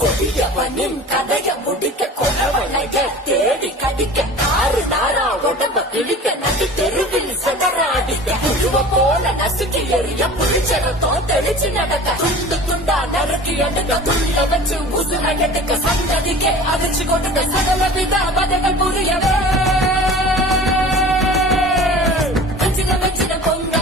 கொடியவனின் கதைய முடிக்க கொலவனைய தேடி கடிக்க 6 நாரா உடம்ப கிழிக்க நடு தெருவில் சதராடிக்க புழுவ போல நசுக்கி எறிய புளிச்சரத்தம் தெளிச்சு நடக்க துண்டு துண்டா நறுக்கி எடுக்க துள்ள வச்சு உசுர எடுக்க சந்ததிக்கே அதிர்ச்சி கொடுக்க சகல வித பதங்கள் புரியவே வச்சின பொங்க